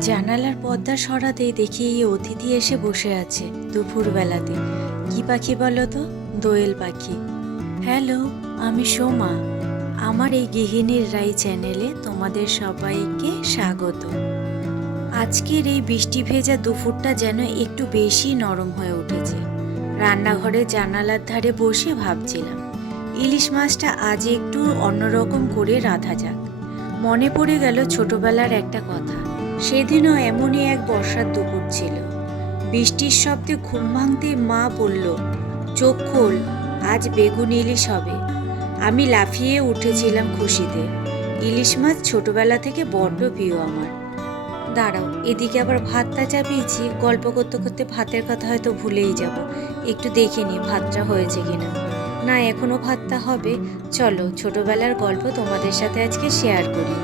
জানালার পর্দা সরাতেই দেখি এই অতিথি এসে বসে আছে দুপুরবেলাতে। কি পাখি বলো তো? দোয়েল পাখি। হ্যালো, আমি সোমা। আমার এই গৃহিণীর রাই চ্যানেলে তোমাদের সবাইকে স্বাগত। আজকের এই বৃষ্টি ভেজা দুপুরটা যেন একটু বেশি নরম হয়ে উঠেছে। রান্নাঘরে জানালার ধারে বসে ভাবছিলাম ইলিশ মাছটা আজ একটু অন্যরকম করে রাঁধা যাক। মনে পড়ে গেল ছোটবেলার একটা কথা। সেদিনও এমনই এক বর্ষার দুপুর ছিল। বৃষ্টির শব্দে ঘুম ভাঙতে মা বলল, চোখ খোল, আজ বেগুন ইলিশ হবে। আমি লাফিয়ে উঠেছিলাম খুশিতে। ইলিশ মাছ ছোটবেলা থেকে বড্ড প্রিয় আমার। দাঁড়াও, এদিকে আবার ভাতটা চাপিয়েছি, গল্প করতে করতে ভাতের কথা হয়তো ভুলেই যাব। একটু দেখে নি ভাতটা হয়েছে কিনা। না, এখনো ভাতটা হবে। চলো, ছোটবেলার গল্প তোমাদের সাথে আজকে শেয়ার করি।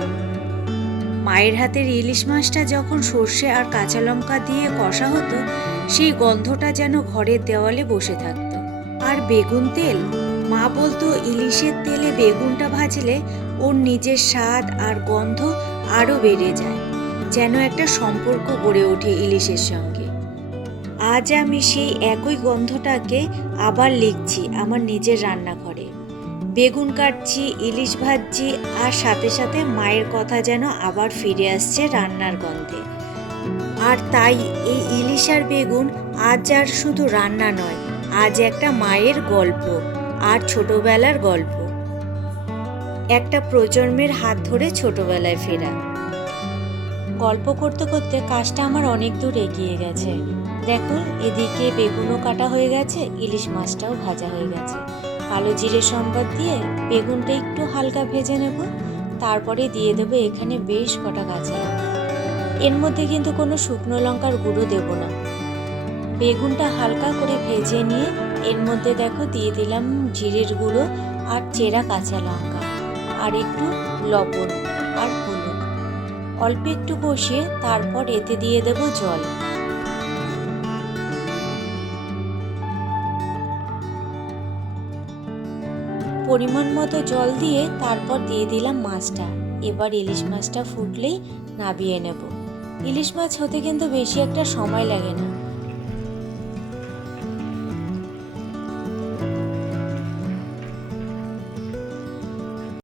মায়ের হাতের ইলিশ মাছটা যখন সর্ষে আর কাঁচা লঙ্কা দিয়ে কষা হতো, সেই গন্ধটা যেন ঘরের দেওয়ালে বসে থাকতো। আর বেগুন তেল, মা বলতো ইলিশের তেলে বেগুনটা ভাজলে ওর নিজের স্বাদ আর গন্ধ আরও বেড়ে যায়, যেন একটা সম্পর্ক গড়ে ওঠে ইলিশের সঙ্গে। আজ আমি সেই একই গন্ধটাকে আবার লিখছি আমার নিজের রান্নাঘরে। বেগুন কাটছি, ইলিশ ভাজছি, আর সাথে সাথে মায়ের কথা যেন আবার ফিরে আসছে রান্নার গন্ধে। আর তাই এই ইলিশ আর বেগুন আজ আর শুধু রান্না নয়, আজ একটা মায়ের গল্প আর ছোটবেলার গল্প। একটা প্রজন্মের হাত ধরে ছোটবেলায় ফেরা। গল্প করতে করতে কাজটা আমার অনেক দূর এগিয়ে গেছে। দেখো, এদিকে বেগুনও কাটা হয়ে গেছে, ইলিশ মাছটাও ভাজা হয়ে গেছে। কালো জিরে সম্বাদ দিয়ে বেগুনটা একটু হালকা ভেজে নেব। তারপরে দিয়ে দেবো এখানে বেশ কটা কাঁচা লঙ্কা। এর মধ্যে কিন্তু কোনো শুকনো লঙ্কার গুঁড়ো দেব না। বেগুনটা হালকা করে ভেজে নিয়ে এর মধ্যে দেখো দিয়ে দিলাম জিরের গুঁড়ো আর চেরা কাঁচা লঙ্কা আর একটু লবণ আর হলুদ। অল্প একটু কষিয়ে তারপর এতে দিয়ে দেব জল। পরিমাণ মতো জল দিয়ে তারপর দিয়ে দিলাম মাছটা। এবার ইলিশ মাছটা ফুটলেই নামিয়ে নেব। ইলিশ মাছ হতে কিন্তু বেশি একটা সময় লাগে না,